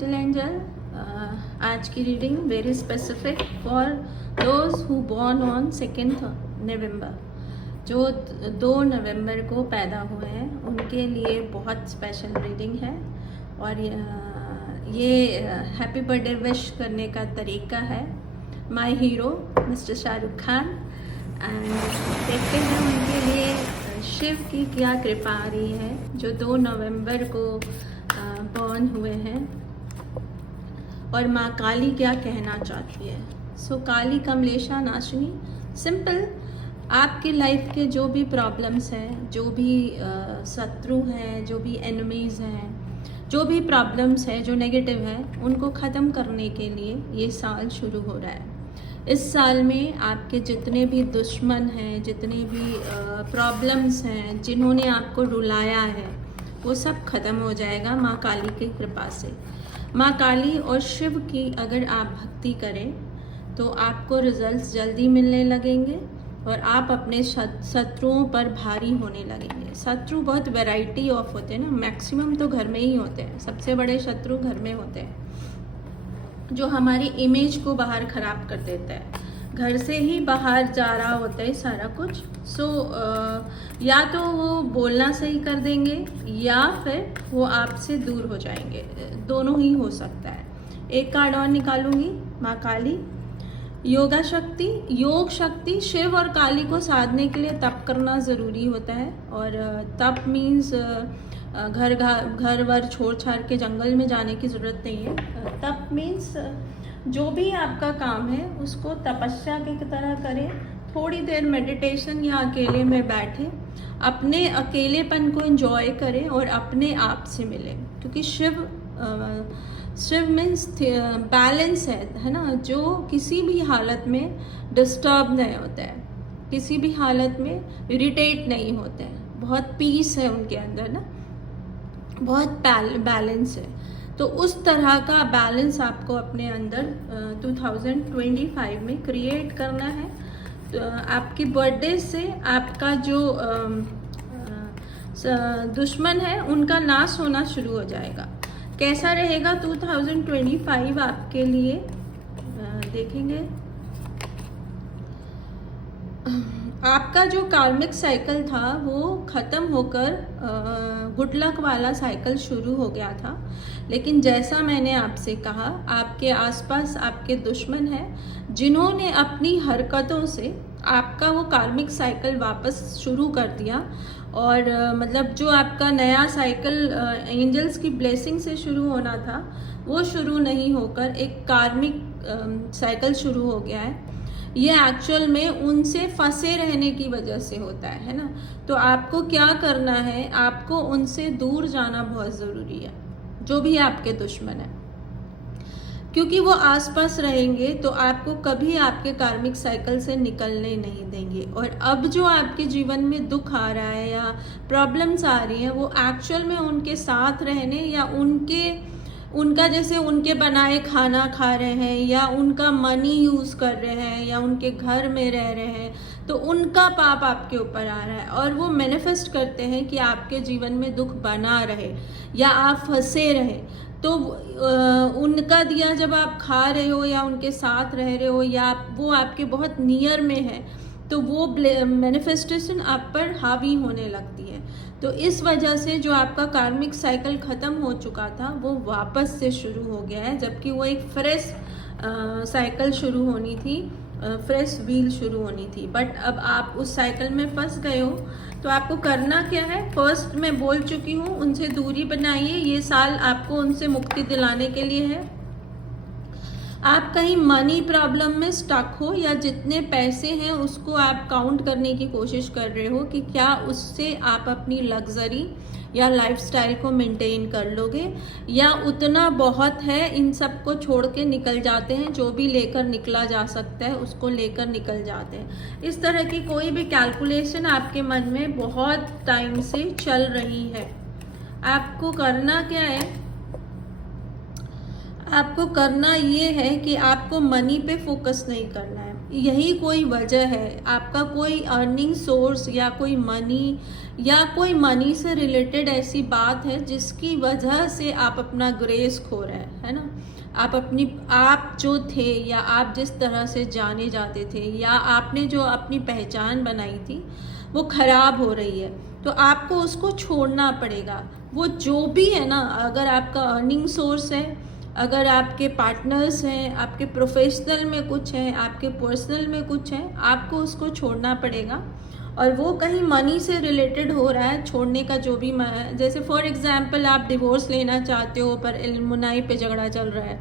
Little angel. आज की reading very specific for those who born on 2 नवंबर। जो 2 नवंबर को पैदा हुए हैं उनके लिए बहुत स्पेशल रीडिंग है। और ये हैप्पी बर्थडे विश करने का तरीका है my hero mister Shahrukh Khan. And देखते हैं उनके लिए शिव की क्या कृपा आ रही है जो 2 नवंबर को बॉर्न हुए हैं, और माँ काली क्या कहना चाहती है। सो काली कमलेशा नाशिनी। सिंपल, आपकी लाइफ के जो भी प्रॉब्लम्स हैं, जो भी शत्रु हैं, जो भी एनिमीज़ हैं, जो भी प्रॉब्लम्स है, जो नेगेटिव है, उनको ख़त्म करने के लिए ये साल शुरू हो रहा है। इस साल में आपके जितने भी दुश्मन हैं, जितने भी प्रॉब्लम्स हैं, जिन्होंने आपको रुलाया है, वो सब ख़त्म हो जाएगा माँ काली की कृपा से। माँ काली और शिव की अगर आप भक्ति करें तो आपको रिजल्ट्स जल्दी मिलने लगेंगे और आप अपने शत्रुओं पर भारी होने लगेंगे। शत्रु बहुत वैरायटी ऑफ होते हैं ना, मैक्सिमम तो घर में ही होते हैं। सबसे बड़े शत्रु घर में होते हैं जो हमारी इमेज को बाहर ख़राब कर देता है। घर से ही बाहर जा रहा होता है सारा कुछ। सो या तो वो बोलना सही कर देंगे या फिर वो आपसे दूर हो जाएंगे, दोनों ही हो सकता है। एक कार्ड और निकालूंगी, माँ काली। योगा शक्ति, योग शक्ति। शिव और काली को साधने के लिए तप करना ज़रूरी होता है। और तप मीन्स घर वर छोड़ छाड़ के जंगल में जाने की ज़रूरत नहीं है। तप मीन्स जो भी आपका काम है उसको तपस्या की तरह करें। थोड़ी देर मेडिटेशन या अकेले में बैठे, अपने अकेलेपन को एंजॉय करें और अपने आप से मिलें। क्योंकि शिव मीन्स बैलेंस है ना, जो किसी भी हालत में डिस्टर्ब नहीं होता है, किसी भी हालत में इरिटेट नहीं होते हैं। बहुत पीस है उनके अंदर ना, बहुत बैलेंस है। तो उस तरह का बैलेंस आपको अपने अंदर 2025 में क्रिएट करना है। तो आपकी बर्थडे से आपका जो दुश्मन है उनका नाश होना शुरू हो जाएगा। कैसा रहेगा 2025 आपके लिए, देखेंगे। आपका जो कार्मिक साइकिल था वो ख़त्म होकर गुड लक वाला साइकिल शुरू हो गया था। लेकिन जैसा मैंने आपसे कहा, आपके आसपास आपके दुश्मन हैं जिन्होंने अपनी हरकतों से आपका वो कार्मिक साइकिल वापस शुरू कर दिया। और मतलब जो आपका नया साइकिल एंजल्स की ब्लेसिंग से शुरू होना था वो शुरू नहीं होकर एक कार्मिक साइकिल शुरू हो गया है। ये एक्चुअल में उनसे फंसे रहने की वजह से होता है ना। तो आपको क्या करना है, आपको उनसे दूर जाना बहुत ज़रूरी है, जो भी आपके दुश्मन हैं। क्योंकि वो आसपास रहेंगे तो आपको कभी आपके कार्मिक साइकिल से निकलने नहीं देंगे। और अब जो आपके जीवन में दुख आ रहा है या प्रॉब्लम्स आ रही हैं, वो एक्चुअल में उनके साथ रहने या उनका जैसे उनके बनाए खाना खा रहे हैं या उनका मनी यूज़ कर रहे हैं या उनके घर में रह रहे हैं, तो उनका पाप आपके ऊपर आ रहा है। और वो मैनिफेस्ट करते हैं कि आपके जीवन में दुख बना रहे या आप फंसे रहे। तो उनका दिया जब आप खा रहे हो या उनके साथ रह रहे हो या वो आपके बहुत नियर में है, तो वो मैनिफेस्टेशन आप पर हावी होने लगती है। तो इस वजह से जो आपका कार्मिक साइकिल ख़त्म हो चुका था वो वापस से शुरू हो गया है, जबकि वो एक फ्रेश साइकिल शुरू होनी थी, फ्रेश व्हील शुरू होनी थी। बट अब आप उस साइकिल में फंस गए हो। तो आपको करना क्या है, फर्स्ट मैं बोल चुकी हूँ, उनसे दूरी बनाइए। ये साल आपको उनसे मुक्ति दिलाने के लिए है। आप कहीं मनी प्रॉब्लम में स्टक हो या जितने पैसे हैं उसको आप काउंट करने की कोशिश कर रहे हो कि क्या उससे आप अपनी लग्जरी या लाइफस्टाइल को मेंटेन कर लोगे, या उतना बहुत है, इन सब को छोड़ के निकल जाते हैं। जो भी लेकर निकला जा सकता है उसको लेकर निकल जाते हैं। इस तरह की कोई भी कैलकुलेशन आपके मन में बहुत टाइम से चल रही है। आपको करना क्या है, आपको करना ये है कि आपको मनी पे फोकस नहीं करना है। यही कोई वजह है, आपका कोई अर्निंग सोर्स या कोई मनी से रिलेटेड ऐसी बात है जिसकी वजह से आप अपना ग्रेस खो रहे हैं, है ना। आप जो थे या आप जिस तरह से जाने जाते थे या आपने जो अपनी पहचान बनाई थी वो ख़राब हो रही है, तो आपको उसको छोड़ना पड़ेगा। वो जो भी है ना, अगर आपका अर्निंग सोर्स है, अगर आपके पार्टनर्स हैं, आपके प्रोफेशनल में कुछ है, आपके पर्सनल में कुछ है, आपको उसको छोड़ना पड़ेगा। और वो कहीं मनी से रिलेटेड हो रहा है, छोड़ने का जो भी जैसे फॉर एग्जांपल आप डिवोर्स लेना चाहते हो पर एलिमनी पे झगड़ा चल रहा है,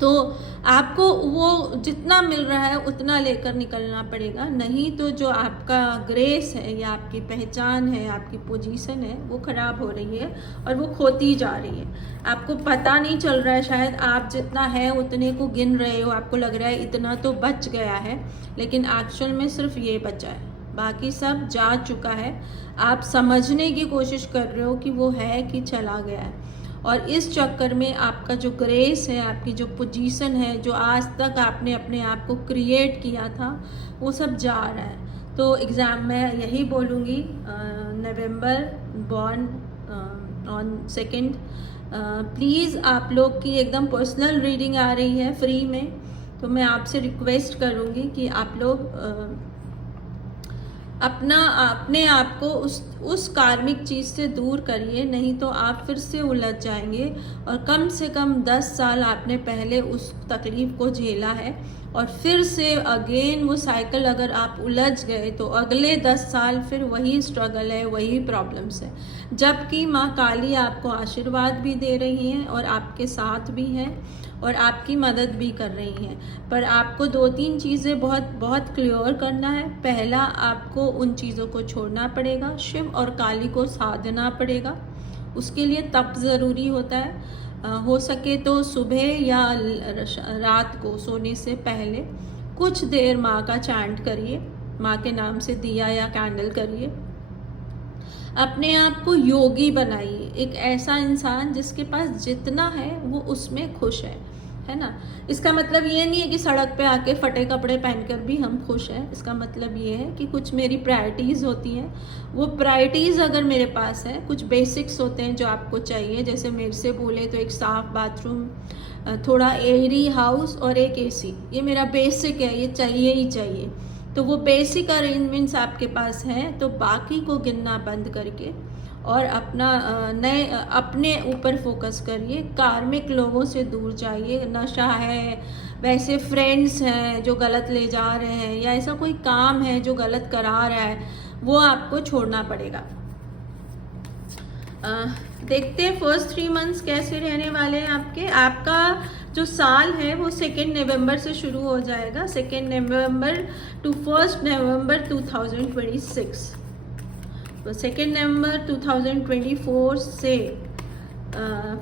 तो आपको वो जितना मिल रहा है उतना लेकर निकलना पड़ेगा, नहीं तो जो आपका ग्रेस है या आपकी पहचान है, आपकी पोजीशन है, वो ख़राब हो रही है और वो खोती जा रही है। आपको पता नहीं चल रहा है, शायद आप जितना है उतने को गिन रहे हो, आपको लग रहा है इतना तो बच गया है, लेकिन एक्चुअल में सिर्फ ये बचा है, बाकी सब जा चुका है। आप समझने की कोशिश कर रहे हो कि वो है कि चला गया है, और इस चक्कर में आपका जो ग्रेस है, आपकी जो पोजीशन है, जो आज तक आपने अपने आप को क्रिएट किया था, वो सब जा रहा है। तो एग्ज़ाम में यही बोलूँगी, नवंबर बॉर्न ऑन 2 प्लीज़ आप लोग की एकदम पर्सनल रीडिंग आ रही है फ्री में, तो मैं आपसे रिक्वेस्ट करूँगी कि आप लोग अपने आप को उस कार्मिक चीज़ से दूर करिए, नहीं तो आप फिर से उलझ जाएंगे। और कम से कम 10 साल आपने पहले उस तकलीफ़ को झेला है, और फिर से अगेन वो साइकिल अगर आप उलझ गए तो अगले 10 साल फिर वही स्ट्रगल है, वही प्रॉब्लम्स है। जबकि माँ काली आपको आशीर्वाद भी दे रही हैं और आपके साथ भी हैं और आपकी मदद भी कर रही हैं, पर आपको 2-3 चीज़ें बहुत बहुत क्लियर करना है। पहला, आपको उन चीज़ों को छोड़ना पड़ेगा, शिव और काली को साधना पड़ेगा, उसके लिए तप ज़रूरी होता है। हो सके तो सुबह या रात को सोने से पहले कुछ देर माँ का चैंट करिए, माँ के नाम से दिया या कैंडल करिए। अपने आप को योगी बनाइए, एक ऐसा इंसान जिसके पास जितना है वो उसमें खुश है ना। इसका मतलब ये नहीं है कि सड़क पे आके फटे कपड़े पहनकर भी हम खुश हैं। इसका मतलब ये है कि कुछ मेरी प्रायोरिटीज़ होती हैं, वो प्रायोरिटीज़ अगर मेरे पास है, कुछ बेसिक्स होते हैं जो आपको चाहिए। जैसे मेरे से बोले तो एक साफ बाथरूम, थोड़ा एयरी हाउस और एक एसी, ये मेरा बेसिक है, ये चाहिए ही चाहिए। तो वो बेसिक अरेंजमेंट्स आपके पास हैं, तो बाकी को गिनना बंद करके और अपने ऊपर फोकस करिए। कार्मिक लोगों से दूर जाइए, नशा है, वैसे फ्रेंड्स हैं जो गलत ले जा रहे हैं, या ऐसा कोई काम है जो गलत करा रहा है, वो आपको छोड़ना पड़ेगा। देखते हैं फर्स्ट 3 मंथ्स कैसे रहने वाले हैं आपके। आपका जो साल है वो 2 नवंबर से शुरू हो जाएगा, 2 नवंबर टू 1 नवंबर 2026। तो 2 नवंबर 2024 से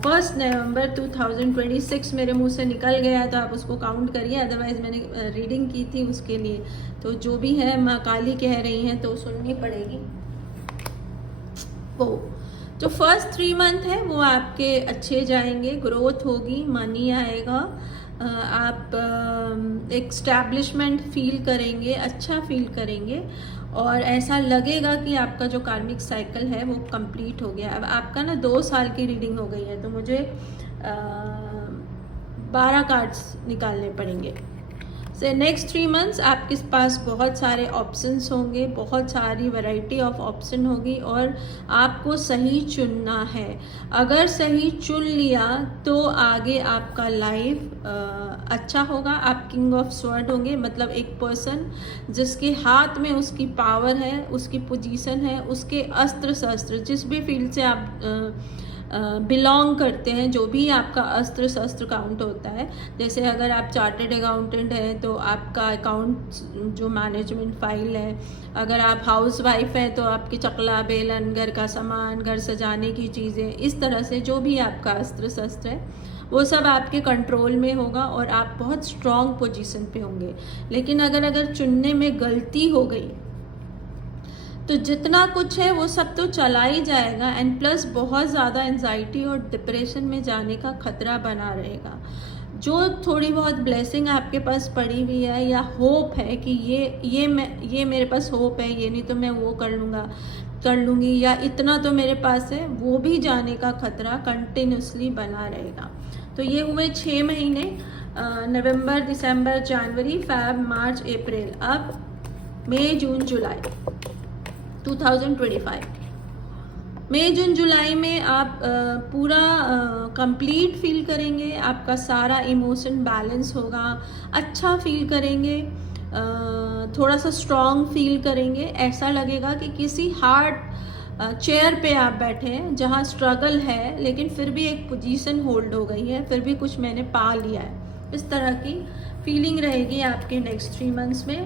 1 नवंबर 2026 मेरे मुंह से निकल गया, तो आप उसको काउंट करिए, अदरवाइज़ मैंने रीडिंग की थी उसके लिए, तो जो भी है माँ काली कह रही हैं तो सुननी पड़ेगी। वो जो फर्स्ट 3 मंथ है वो आपके अच्छे जाएंगे, ग्रोथ होगी, मनी आएगा, आप एक स्टैब्लिशमेंट फील करेंगे, अच्छा फील करेंगे, और ऐसा लगेगा कि आपका जो कार्मिक साइकिल है वो कंप्लीट हो गया। अब आपका ना 2 साल की रीडिंग हो गई है, तो मुझे 12 कार्ड्स निकालने पड़ेंगे। से नेक्स्ट 3 मंथ्स आपके पास बहुत सारे ऑप्शंस होंगे, बहुत सारी वैरायटी ऑफ ऑप्शन होगी, और आपको सही चुनना है। अगर सही चुन लिया तो आगे आपका लाइफ अच्छा होगा। आप किंग ऑफ स्वॉर्ड होंगे, मतलब एक पर्सन जिसके हाथ में उसकी पावर है, उसकी पोजीशन है, उसके अस्त्र शस्त्र, जिस भी फील्ड से आप बिलोंग करते हैं, जो भी आपका अस्त्र शस्त्र काउंट होता है। जैसे अगर आप चार्टर्ड अकाउंटेंट हैं तो आपका अकाउंट जो मैनेजमेंट फाइल है, अगर आप हाउस वाइफ हैं तो आपकी चकला बेलन, घर का सामान, घर सजाने की चीज़ें, इस तरह से जो भी आपका अस्त्र शस्त्र है वो सब आपके कंट्रोल में होगा और आप बहुत स्ट्रॉन्ग पोजीशन पे होंगे। लेकिन अगर चुनने में गलती हो गई तो जितना कुछ है वो सब तो चला ही जाएगा, एंड प्लस बहुत ज़्यादा एंजाइटी और डिप्रेशन में जाने का खतरा बना रहेगा। जो थोड़ी बहुत ब्लेसिंग आपके पास पड़ी हुई है या होप है कि ये मेरे पास होप है, ये नहीं तो मैं वो कर लूँगी, या इतना तो मेरे पास है, वो भी जाने का खतरा कंटिन्यूसली बना रहेगा। तो ये हुए 6 महीने, नवंबर, दिसंबर, जनवरी, फरवरी, मार्च, अप्रैल। अब मई, जून, जुलाई 2025। मई, जून, जुलाई में आप पूरा कंप्लीट फील करेंगे, आपका सारा इमोशन बैलेंस होगा, अच्छा फील करेंगे, थोड़ा सा स्ट्रॉन्ग फील करेंगे। ऐसा लगेगा कि किसी हार्ड चेयर पे आप बैठे हैं जहाँ स्ट्रगल है, लेकिन फिर भी एक पोजीशन होल्ड हो गई है, फिर भी कुछ मैंने पा लिया है। इस तरह की फीलिंग रहेगी आपके नेक्स्ट 3 मंथ्स में।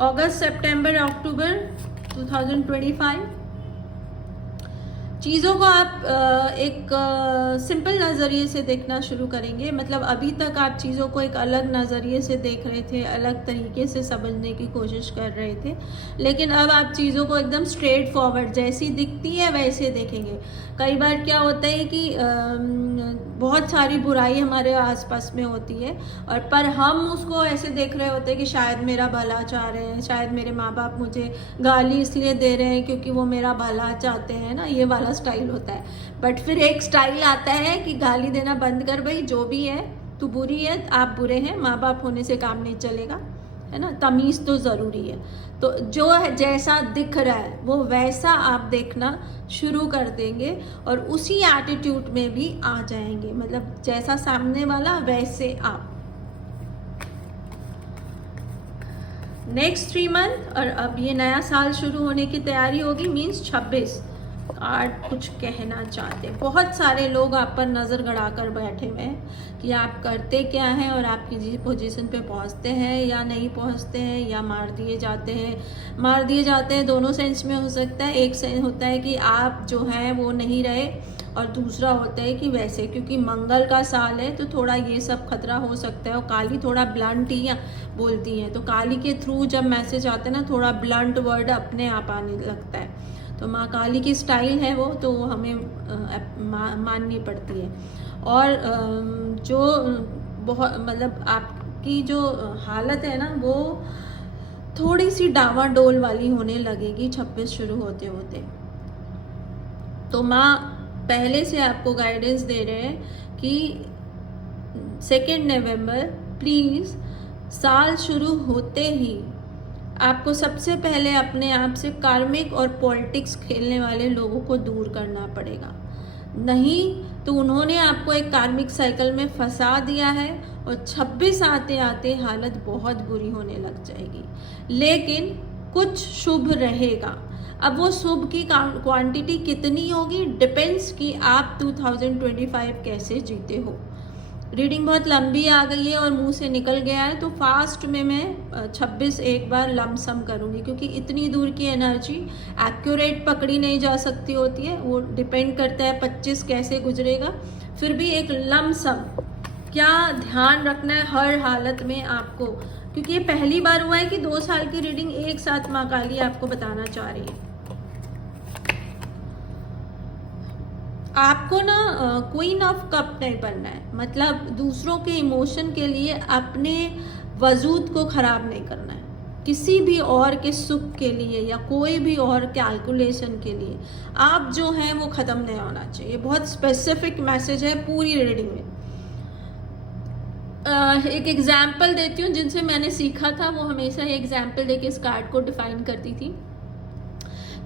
अगस्त, सितंबर, अक्टूबर 2025 चीज़ों को आप एक सिंपल नज़रिए से देखना शुरू करेंगे। मतलब अभी तक आप चीज़ों को एक अलग नज़रिए से देख रहे थे, अलग तरीके से समझने की कोशिश कर रहे थे, लेकिन अब आप चीज़ों को एकदम स्ट्रेट फॉरवर्ड, जैसी दिखती है वैसे देखेंगे। कई बार क्या होता है कि बहुत सारी बुराई हमारे आसपास में होती है, और पर हम उसको ऐसे देख रहे होते हैं कि शायद मेरा भला चाह रहे हैं, शायद मेरे माँ बाप मुझे गाली इसलिए दे रहे हैं क्योंकि वो मेरा भला चाहते हैं ना, ये वाला स्टाइल होता है। बट फिर एक स्टाइल आता है कि गाली देना बंद कर भाई, जो भी है तू बुरी है, आप बुरे हैं, माँ बाप होने से काम नहीं चलेगा, है ना, तमीज़ तो ज़रूरी है। तो जो है जैसा दिख रहा है वो वैसा आप देखना शुरू कर देंगे, और उसी एटीट्यूड में भी आ जाएंगे। मतलब जैसा सामने वाला वैसे आप। नेक्स्ट 3 मंथ, और अब ये नया साल शुरू होने की तैयारी होगी, मीन्स 26 कार्ड कुछ कहना चाहते हैं। बहुत सारे लोग आप पर नज़र गड़ा कर बैठे हुए हैं कि आप करते क्या हैं और आप किसी पोजीशन पे पहुंचते हैं या नहीं पहुंचते हैं, या मार दिए जाते हैं। दोनों सेंस में हो सकता है। एक सेंस होता है कि आप जो हैं वो नहीं रहे, और दूसरा होता है कि वैसे, क्योंकि मंगल का साल है तो थोड़ा ये सब खतरा हो सकता है। और काली थोड़ा ब्लंट ही बोलती हैं, तो काली के थ्रू जब मैसेज आते हैं ना, थोड़ा ब्लंट वर्ड अपने आप आने लगता है। तो माँ काली की स्टाइल है वो, तो हमें माननी पड़ती है। और जो बहुत मतलब आपकी जो हालत है ना, वो थोड़ी सी डावाडोल वाली होने लगेगी 26 शुरू होते होते। तो माँ पहले से आपको गाइडेंस दे रहे हैं कि 2 नवंबर प्लीज़, साल शुरू होते ही आपको सबसे पहले अपने आप से कार्मिक और पॉलिटिक्स खेलने वाले लोगों को दूर करना पड़ेगा। नहीं तो उन्होंने आपको एक कार्मिक साइकिल में फंसा दिया है, और 26 आते आते हालत बहुत बुरी होने लग जाएगी। लेकिन कुछ शुभ रहेगा। अब वो शुभ की क्वांटिटी कितनी होगी डिपेंड्स कि आप 2025 कैसे जीते हो। रीडिंग बहुत लंबी आ गई है और मुंह से निकल गया है, तो फास्ट में मैं 26 एक बार लमसम करूँगी, क्योंकि इतनी दूर की एनर्जी एक्यूरेट पकड़ी नहीं जा सकती होती है। वो डिपेंड करता है 25 कैसे गुजरेगा। फिर भी एक लमसम क्या ध्यान रखना है हर हालत में आपको, क्योंकि ये पहली बार हुआ है कि 2 साल की रीडिंग एक साथ माँ काली आपको बताना चाह रही है। आपको ना क्वीन ऑफ कप नहीं बनना है। मतलब दूसरों के इमोशन के लिए अपने वजूद को ख़राब नहीं करना है, किसी भी और के सुख के लिए या कोई भी और कैलकुलेशन के लिए आप जो हैं वो ख़त्म नहीं होना चाहिए। बहुत स्पेसिफिक मैसेज है पूरी रीडिंग में। एक एग्जाम्पल देती हूँ जिनसे मैंने सीखा था, वो हमेशा ही एग्जाम्पल देके इस कार्ड को डिफाइन करती थी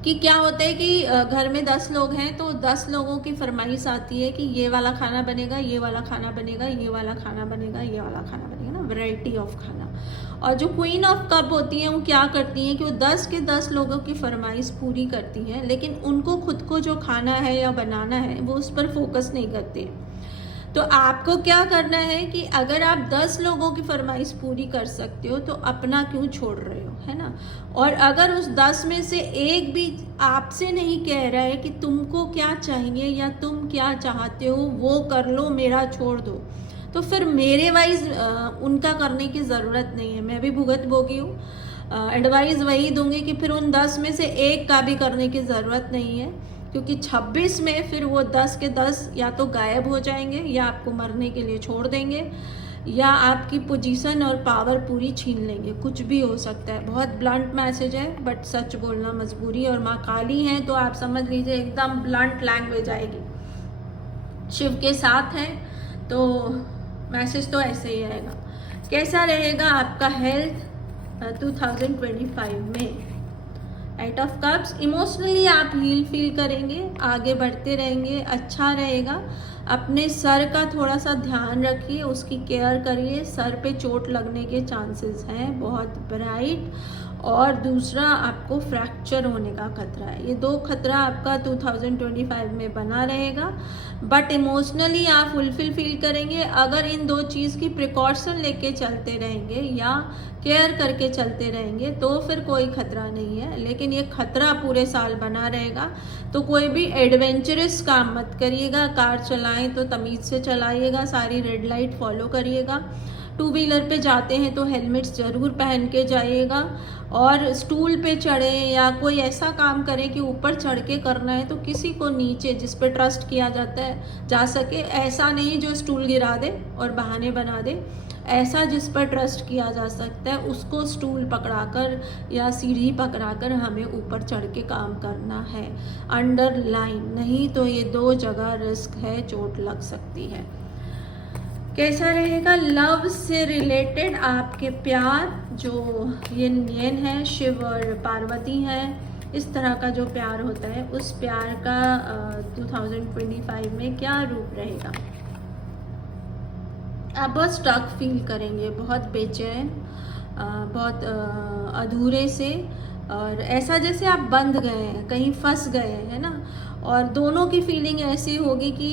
कि क्या होता है कि घर में 10 लोग हैं, तो 10 लोगों की फरमाइश आती है कि ये वाला खाना बनेगा, ये वाला खाना बनेगा, ये वाला खाना बनेगा, ये वाला खाना बनेगा ना, वैरायटी ऑफ खाना। और जो क्वीन ऑफ कप होती हैं वो क्या करती हैं कि वो 10 के 10 लोगों की फरमाइश पूरी करती हैं, लेकिन उनको खुद को जो खाना है या बनाना है वो उस पर फोकस नहीं करते। तो आपको क्या करना है कि अगर आप 10 लोगों की फरमाइश पूरी कर सकते हो तो अपना क्यों छोड़ रहे हो, है ना। और अगर उस 10 में से एक भी आपसे नहीं कह रहा है कि तुमको क्या चाहिए या तुम क्या चाहते हो वो कर लो, मेरा छोड़ दो, तो फिर मेरे वाइज उनका करने की ज़रूरत नहीं है। मैं भी भुगत भोगी हूँ। एडवाइस वही दूंगी कि फिर उन 10 में से एक का भी करने की ज़रूरत नहीं है, क्योंकि 26 में फिर वो 10 के 10 या तो गायब हो जाएंगे या आपको मरने के लिए छोड़ देंगे या आपकी पोजीशन और पावर पूरी छीन लेंगे, कुछ भी हो सकता है। बहुत ब्लंट मैसेज है, बट सच बोलना मजबूरी, और माँ काली हैं तो आप समझ लीजिए एकदम ब्लंट लैंग्वेज आएगी। शिव के साथ हैं तो मैसेज तो ऐसे ही आएगा। कैसा रहेगा आपका हेल्थ 2025 में? एट ऑफ कप्स, इमोशनली आप हील फील करेंगे, आगे बढ़ते रहेंगे, अच्छा रहेगा। अपने सर का थोड़ा सा ध्यान रखिए, उसकी केयर करिए, सर पे चोट लगने के चांसेस हैं बहुत ब्राइट, और दूसरा आपको फ्रैक्चर होने का खतरा है। ये 2 खतरा आपका 2025 में बना रहेगा, बट इमोशनली आप फुलफिल फील करेंगे अगर इन 2 चीज़ की प्रिकॉशन लेके चलते रहेंगे या केयर करके चलते रहेंगे तो फिर कोई खतरा नहीं है। लेकिन ये खतरा पूरे साल बना रहेगा, तो कोई भी एडवेंचरस काम मत करिएगा। कार चलाएं तो तमीज़ से चलाइएगा, सारी रेड लाइट फॉलो करिएगा। 2 व्हीलर पे जाते हैं तो हेलमेट्स ज़रूर पहन के जाइएगा, और स्टूल पे चढ़े या कोई ऐसा काम करें कि ऊपर चढ़ के करना है तो किसी को नीचे जिस पे ट्रस्ट किया जाता है जा सके, ऐसा नहीं जो स्टूल गिरा दे और बहाने बना दे, ऐसा जिस पर ट्रस्ट किया जा सकता है उसको स्टूल पकड़ाकर या सीढ़ी पकड़ाकर हमें ऊपर चढ़ के काम करना है, अंडर लाइन नहीं तो ये 2 जगह रिस्क है, चोट लग सकती है। कैसा रहेगा लव से रिलेटेड? आपके प्यार जो येन है, शिव और पार्वती हैं, इस तरह का जो प्यार होता है उस प्यार का 2025 में क्या रूप रहेगा? आप बहुत स्टक फील करेंगे, बहुत बेचैन, बहुत अधूरे से, और ऐसा जैसे आप बंध गए हैं, कहीं फंस गए हैं ना, और दोनों की फीलिंग ऐसी होगी कि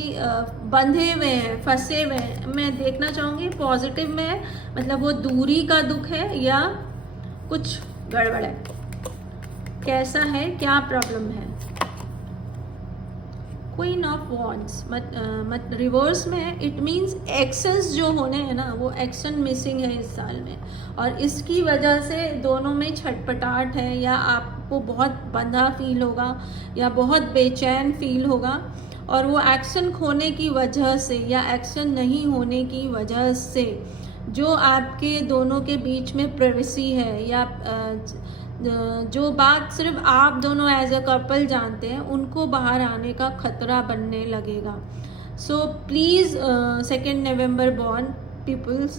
बंधे हुए हैं, फंसे हुए हैं। मैं देखना चाहूँगी पॉजिटिव में है, मतलब वो दूरी का दुख है या कुछ गड़बड़ है, कैसा है, क्या प्रॉब्लम है? क्वीन ऑफ वॉन्ड्स मत रिवर्स में है, इट मीन्स एक्शंस जो होने हैं ना वो एक्शन मिसिंग है इस साल में, और इसकी वजह से दोनों में छटपटाहट है, या आपको बहुत बंधा फील होगा या बहुत बेचैन फील होगा, और वो एक्शन खोने की वजह से या एक्शन नहीं होने की वजह से जो आपके दोनों के बीच में प्राइवेसी है या जो बात सिर्फ आप दोनों एज अ कपल जानते हैं उनको बाहर आने का खतरा बनने लगेगा। So please 2 November born peoples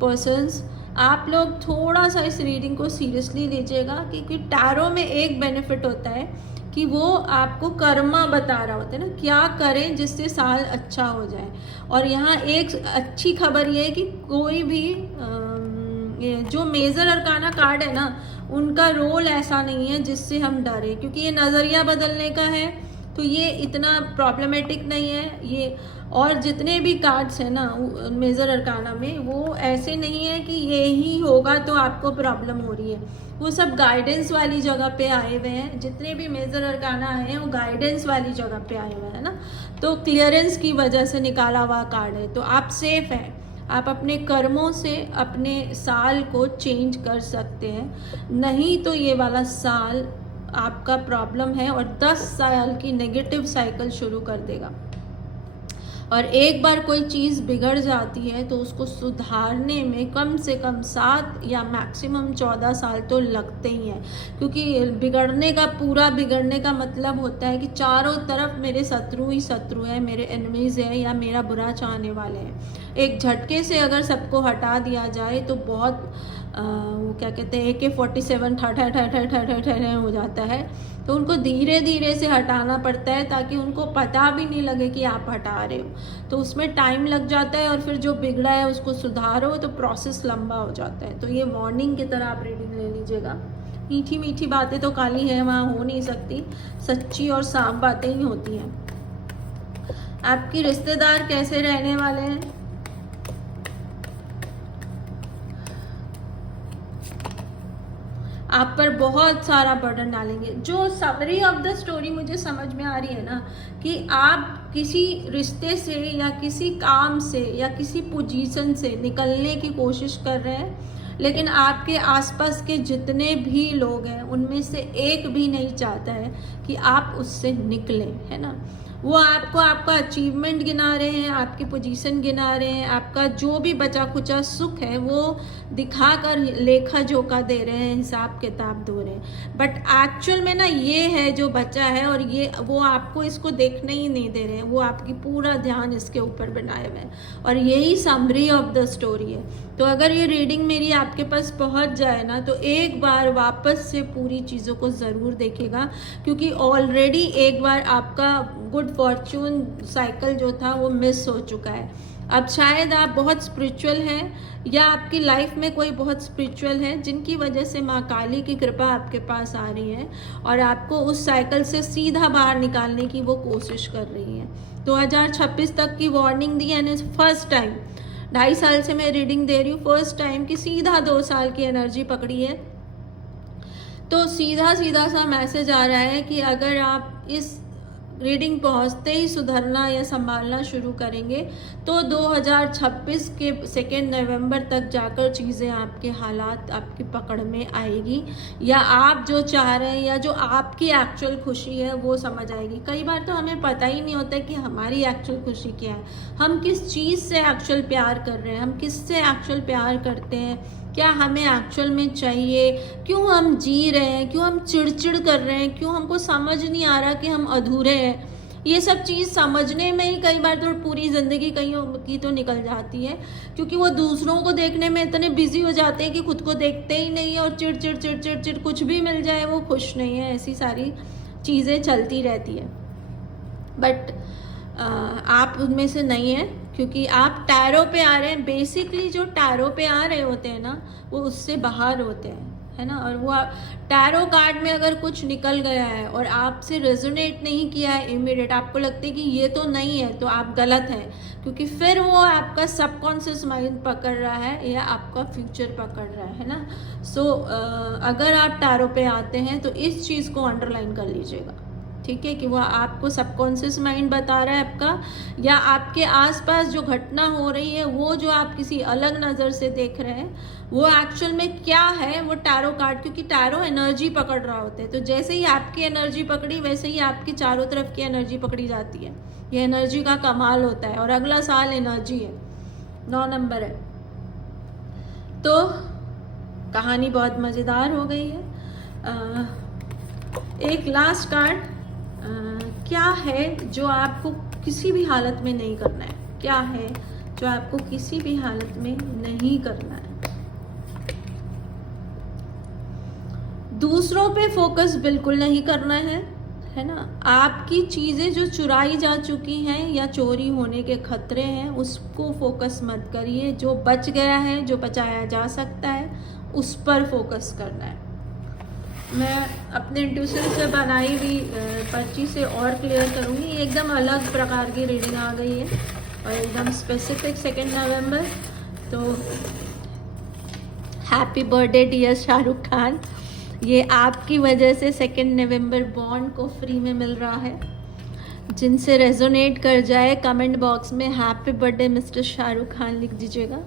persons, आप लोग थोड़ा सा इस रीडिंग को सीरियसली लीजिएगा, क्योंकि टैरो में एक बेनिफिट होता है कि वो आपको कर्मा बता रहा होता है ना, क्या करें जिससे साल अच्छा हो जाए। और यहाँ एक अच्छी खबर ये है कि कोई भी जो मेजर अरकाना कार्ड है ना उनका रोल ऐसा नहीं है जिससे हम डरे, क्योंकि ये नज़रिया बदलने का है तो ये इतना प्रॉब्लमेटिक नहीं है ये। और जितने भी कार्ड्स हैं ना मेजर अरकाना में वो ऐसे नहीं है कि ये ही होगा तो आपको प्रॉब्लम हो रही है, वो सब गाइडेंस वाली जगह पे आए हुए हैं। जितने भी मेजर अरकाना आए हैं वो गाइडेंस वाली जगह पे आए हुए हैं ना, तो क्लियरेंस की वजह से निकाला हुआ कार्ड है, तो आप सेफ हैं। आप अपने कर्मों से अपने साल को चेंज कर सकते हैं, नहीं तो ये वाला साल आपका प्रॉब्लम है और 10 साल की नेगेटिव साइकिल शुरू कर देगा। और एक बार कोई चीज़ बिगड़ जाती है तो उसको सुधारने में कम से कम 7 या मैक्सिमम 14 साल तो लगते ही हैं, क्योंकि पूरा बिगड़ने का मतलब होता है कि चारों तरफ मेरे शत्रु ही शत्रु है, मेरे एनिमीज़ है या मेरा बुरा चाहने वाले हैं। एक झटके से अगर सबको हटा दिया जाए तो बहुत वो क्या कहते हैं AK-47 ठा हो जाता है, तो उनको धीरे धीरे से हटाना पड़ता है ताकि उनको पता भी नहीं लगे कि आप हटा रहे हो, तो उसमें टाइम लग जाता है और फिर जो बिगड़ा है उसको सुधारो तो प्रोसेस लंबा हो जाता है। तो ये वार्निंग की तरह आप रीडिंग ले लीजिएगा। मीठी मीठी बातें तो काली है वहाँ हो नहीं सकती, सच्ची और साफ बातें ही होती हैं। आपके रिश्तेदार कैसे रहने वाले हैं? आप पर बहुत सारा बर्डन डालेंगे। जो समरी ऑफ द स्टोरी मुझे समझ में आ रही है ना कि आप किसी रिश्ते से या किसी काम से या किसी पोजीशन से निकलने की कोशिश कर रहे हैं, लेकिन आपके आसपास के जितने भी लोग हैं उनमें से एक भी नहीं चाहता है कि आप उससे निकलें, है ना। वो आपको आपका अचीवमेंट गिना रहे हैं, आपकी पोजीशन गिना रहे हैं, आपका जो भी बचा खुचा सुख है वो दिखाकर लेखा जोखा दे रहे हैं, हिसाब किताब दे रहे हैं। बट एक्चुअल में ना ये है जो बचा है, और ये वो आपको इसको देखने ही नहीं दे रहे हैं, वो आपकी पूरा ध्यान इसके ऊपर बनाए हुए हैं। और यही समरी ऑफ द स्टोरी है। तो अगर ये रीडिंग मेरी आपके पास पहुंच जाए ना, तो एक बार वापस से पूरी चीज़ों को ज़रूर देखिएगा, क्योंकि ऑलरेडी एक बार आपका गुड फॉर्चून साइकिल जो था वो मिस हो चुका है। अब शायद आप बहुत स्पिरिचुअल हैं, या आपकी लाइफ में कोई बहुत स्पिरिचुअल है जिनकी वजह से माँ काली की कृपा आपके पास आ रही है और आपको उस साइकिल से सीधा बाहर निकालने की वो कोशिश कर रही है। 2026 तक की warning the, and first time 2.5 साल से मैं रीडिंग दे रही हूँ, फर्स्ट टाइम कि सीधा 2 साल की एनर्जी पकड़ी है। तो सीधा सीधा सा मैसेज आ रहा है कि अगर आप इस रीडिंग पहुंचते ही सुधरना या संभालना शुरू करेंगे तो 2026 के 2 नवंबर तक जाकर चीज़ें, आपके हालात आपकी पकड़ में आएगी, या आप जो चाह रहे हैं या जो आपकी एक्चुअल खुशी है वो समझ आएगी। कई बार तो हमें पता ही नहीं होता कि हमारी एक्चुअल खुशी क्या है, हम किस चीज़ से एक्चुअल प्यार कर रहे हैं, हम किससे एक्चुअल प्यार करते हैं, क्या हमें एक्चुअल में चाहिए, क्यों हम जी रहे हैं, क्यों हम चिड़चिड़ कर रहे हैं, क्यों हमको समझ नहीं आ रहा कि हम अधूरे हैं। ये सब चीज़ समझने में ही कई बार तो पूरी ज़िंदगी कहीं की तो निकल जाती है, क्योंकि वो दूसरों को देखने में इतने बिजी हो जाते हैं कि खुद को देखते ही नहीं है, और चिड़ चिड़ चिड़ चिड़ चिड़ कुछ भी मिल जाए वो खुश नहीं है, ऐसी सारी चीज़ें चलती रहती है। बट आप उनमें से नहीं हैं, क्योंकि आप टैरो पे आ रहे हैं। बेसिकली जो टैरो पे आ रहे होते हैं ना, वो उससे बाहर होते हैं, है ना। और वो टैरो कार्ड में अगर कुछ निकल गया है और आपसे रेजोनेट नहीं किया है इमीडिएट, आपको लगता है कि ये तो नहीं है, तो आप गलत हैं, क्योंकि फिर वो आपका सबकॉन्शियस माइंड पकड़ रहा है या आपका फ्यूचर पकड़ रहा है ना। सो अगर आप टैरो पे आते हैं तो इस चीज़ को अंडरलाइन कर लीजिएगा, ठीक है, कि वो आपको सबकॉन्शियस माइंड बता रहा है आपका, या आपके आसपास जो घटना हो रही है वो जो आप किसी अलग नज़र से देख रहे हैं वो एक्चुअल में क्या है, वो टैरो कार्ड, क्योंकि टैरो एनर्जी पकड़ रहा होता है। तो जैसे ही आपकी एनर्जी पकड़ी वैसे ही आपकी चारों तरफ की एनर्जी पकड़ी जाती है। ये एनर्जी का कमाल होता है, और अगला साल एनर्जी है, 9 नंबर है। तो कहानी बहुत मज़ेदार हो गई है। एक लास्ट कार्ड, क्या है जो आपको किसी भी हालत में नहीं करना है, क्या है जो आपको किसी भी हालत में नहीं करना है। दूसरों पे फोकस बिल्कुल नहीं करना है ना। आपकी चीज़ें जो चुराई जा चुकी हैं या चोरी होने के खतरे हैं उसको फोकस मत करिए। जो बच गया है, जो बचाया जा सकता है, उस पर फोकस करना है। मैं अपने इंट्यूशन से बनाई हुई पर्ची से और क्लियर करूँगी। एकदम अलग प्रकार की रीडिंग आ गई है और एकदम स्पेसिफिक 2 नवंबर। तो happy birthday dear Shahrukh Khan. ये आपकी वजह से 2 नवंबर बॉन्ड को फ्री में मिल रहा है। जिनसे रेजोनेट कर जाए कमेंट बॉक्स में happy birthday mister Shahrukh Khan लिख दीजिएगा।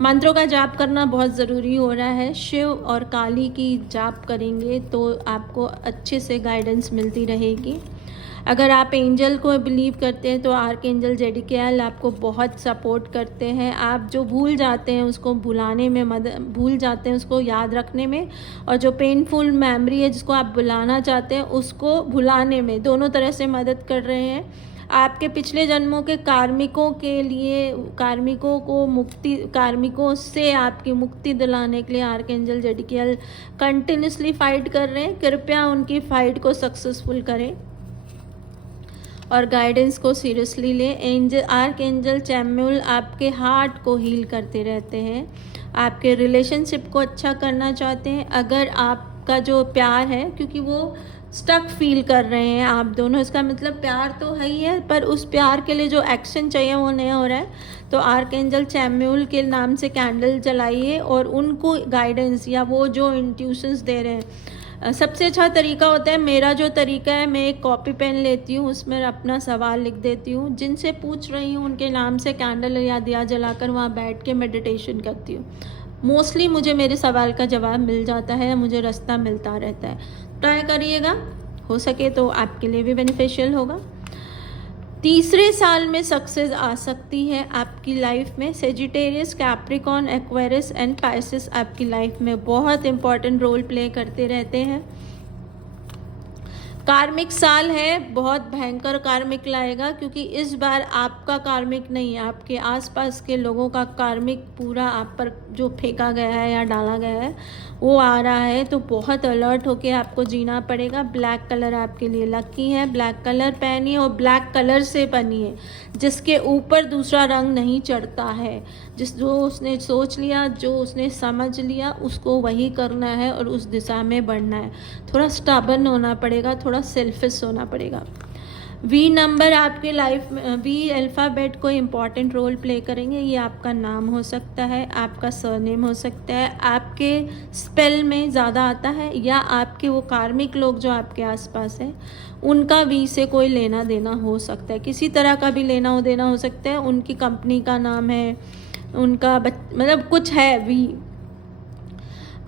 मंत्रों का जाप करना बहुत ज़रूरी हो रहा है। शिव और काली की जाप करेंगे तो आपको अच्छे से गाइडेंस मिलती रहेगी। अगर आप एंजल को बिलीव करते हैं तो आर्क एंजल जेडिकेल आपको बहुत सपोर्ट करते हैं। आप जो भूल जाते हैं उसको भुलाने में भूल जाते हैं उसको याद रखने में, और जो पेनफुल मेमोरी है जिसको आप भुलाना चाहते हैं उसको भुलाने में, दोनों तरह से मदद कर रहे हैं। आपके पिछले जन्मों के कार्मिकों के लिए, कार्मिकों से आपकी मुक्ति दिलाने के लिए आर्क एंजल जेडिकेल कंटिन्यूसली फाइट कर रहे हैं। कृपया उनकी फाइट को सक्सेसफुल करें और गाइडेंस को सीरियसली लें। आर्क एंजल चैमुएल आपके हार्ट को हील करते रहते हैं, आपके रिलेशनशिप को अच्छा करना चाहते हैं। अगर आपका जो प्यार है, क्योंकि वो स्टक फील कर रहे हैं आप दोनों, इसका मतलब प्यार तो है ही है, पर उस प्यार के लिए जो एक्शन चाहिए वो नहीं हो रहा है, तो आर्क एंजल चैमुएल के नाम से कैंडल जलाइए और उनको गाइडेंस या वो जो इंट्यूशंस दे रहे हैं। सबसे अच्छा तरीका होता है, मेरा जो तरीका है, मैं एक कॉपी पेन लेती हूँ, उसमें अपना सवाल लिख देती हूँ, जिनसे पूछ रही हूँ उनके नाम से कैंडल या दिया जलाकर वहाँ बैठ के मेडिटेशन करती हूँ। मोस्टली मुझे मेरे सवाल का जवाब मिल जाता है, मुझे रास्ता मिलता रहता है। ट्राई करिएगा, हो सके तो आपके लिए भी बेनिफिशियल होगा। तीसरे साल में सक्सेस आ सकती है आपकी लाइफ में। Sagittarius, Capricorn, Aquarius and Pisces आपकी लाइफ में बहुत इंपॉर्टेंट रोल प्ले करते रहते हैं। कार्मिक साल है, बहुत भयंकर कार्मिक लाएगा, क्योंकि इस बार आपका कार्मिक नहीं, आपके आसपास के लोगों का कार्मिक पूरा आप पर जो फेंका गया है या डाला गया है वो आ रहा है। तो बहुत अलर्ट होके आपको जीना पड़ेगा। ब्लैक कलर आपके लिए लकी है, ब्लैक कलर पहनिए और ब्लैक कलर से बनिए जिसके ऊपर दूसरा रंग नहीं चढ़ता है। जो उसने सोच लिया, जो उसने समझ लिया, उसको वही करना है और उस दिशा में बढ़ना है। थोड़ा स्टबर्न होना पड़ेगा, थोड़ा सेल्फिश होना पड़ेगा। वी नंबर आपके लाइफ में, वी अल्फ़ाबेट को इम्पॉर्टेंट रोल प्ले करेंगे। ये आपका नाम हो सकता है, आपका सरनेम हो सकता है, आपके स्पेल में ज़्यादा आता है, या आपके वो कार्मिक लोग जो आपके आसपास हैं उनका वी से कोई लेना देना हो सकता है। किसी तरह का भी लेना देना हो सकता है। उनकी कंपनी का नाम है, उनका मतलब कुछ है वी।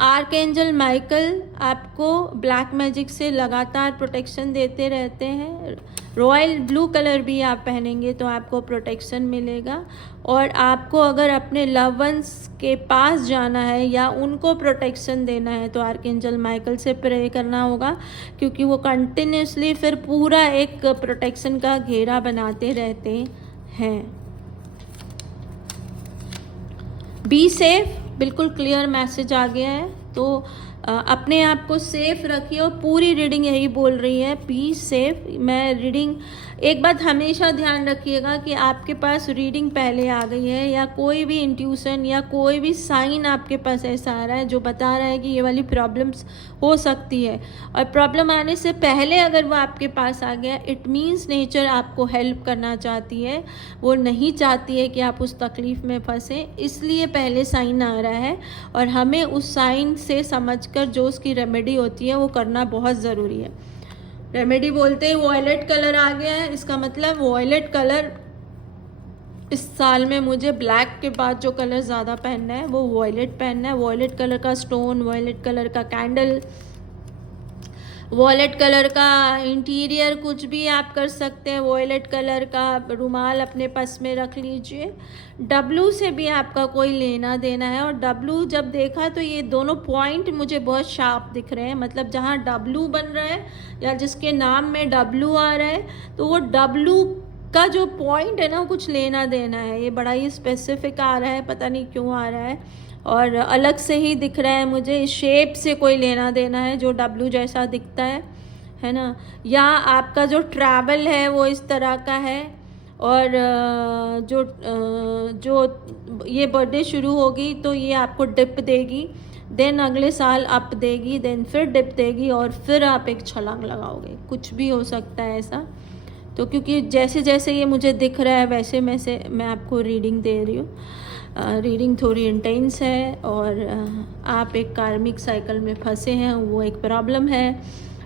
आर्कएंजल माइकल आपको ब्लैक मैजिक से लगातार प्रोटेक्शन देते रहते हैं। रॉयल ब्लू कलर भी आप पहनेंगे तो आपको प्रोटेक्शन मिलेगा। और आपको अगर अपने लव वंस के पास जाना है या उनको प्रोटेक्शन देना है तो आर्कएंजल माइकल से प्रे करना होगा, क्योंकि वो कंटिन्यूसली फिर पूरा एक प्रोटेक्शन का घेरा बनाते रहते हैं। बी सेफ, बिल्कुल क्लियर मैसेज आ गया है। तो अपने आप को सेफ रखिए और पूरी रीडिंग यही बोल रही है, बी सेफ। मैं रीडिंग, एक बात हमेशा ध्यान रखिएगा कि आपके पास रीडिंग पहले आ गई है या कोई भी इंट्यूशन या कोई भी साइन आपके पास ऐसा आ रहा है जो बता रहा है कि ये वाली प्रॉब्लम्स हो सकती है, और प्रॉब्लम आने से पहले अगर वो आपके पास आ गया, इट मीन्स नेचर आपको हेल्प करना चाहती है। वो नहीं चाहती है कि आप उस तकलीफ़ में फंसें, इसलिए पहले साइन आ रहा है और हमें उस साइन से समझकर जो उसकी रेमेडी होती है वो करना बहुत ज़रूरी है। रेमेडी बोलते हैं वॉयलेट कलर आ गया है, इसका मतलब वॉयलेट कलर इस साल में मुझे ब्लैक के बाद जो कलर ज़्यादा पहनना है वो वॉयलेट पहनना है। वॉयलेट कलर का स्टोन, वॉयलेट कलर का कैंडल, वॉयलेट कलर का इंटीरियर कुछ भी आप कर सकते हैं। वॉयलेट कलर का रुमाल अपने पास में रख लीजिए। डब्लू से भी आपका कोई लेना देना है, और डब्लू जब देखा तो ये दोनों पॉइंट मुझे बहुत शार्प दिख रहे हैं। मतलब जहाँ डब्लू बन रहा है या जिसके नाम में डब्लू आ रहा है तो वो डब्लू का जो पॉइंट है ना वो कुछ लेना देना है। ये बड़ा ही स्पेसिफिक आ रहा है, पता नहीं क्यों आ रहा है, और अलग से ही दिख रहा है मुझे। इस शेप से कोई लेना देना है जो डब्लू जैसा दिखता है ना। या आपका जो ट्रैवल है वो इस तरह का है, और जो ये बर्थडे शुरू होगी तो ये आपको डिप देगी, देन अगले साल अप देगी, देन फिर डिप देगी और फिर आप एक छलांग लगाओगे। कुछ भी हो सकता है ऐसा। तो क्योंकि जैसे जैसे ये मुझे दिख रहा है वैसे मैं आपको रीडिंग दे रही हूँ। रीडिंग थोड़ी इंटेंस है और आप एक कार्मिक साइकिल में फंसे हैं, वो एक प्रॉब्लम है,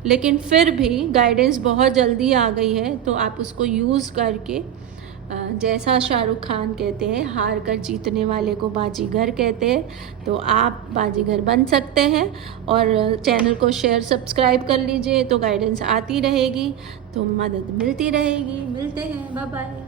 लेकिन फिर भी गाइडेंस बहुत जल्दी आ गई है। तो आप उसको यूज़ करके, जैसा शाहरुख खान कहते हैं, हार कर जीतने वाले को बाजीगर कहते हैं, तो आप बाजीगर बन सकते हैं। और चैनल को शेयर सब्सक्राइब कर लीजिए तो गाइडेंस आती रहेगी, तो मदद मिलती रहेगी। मिलते हैं, बाय बाय।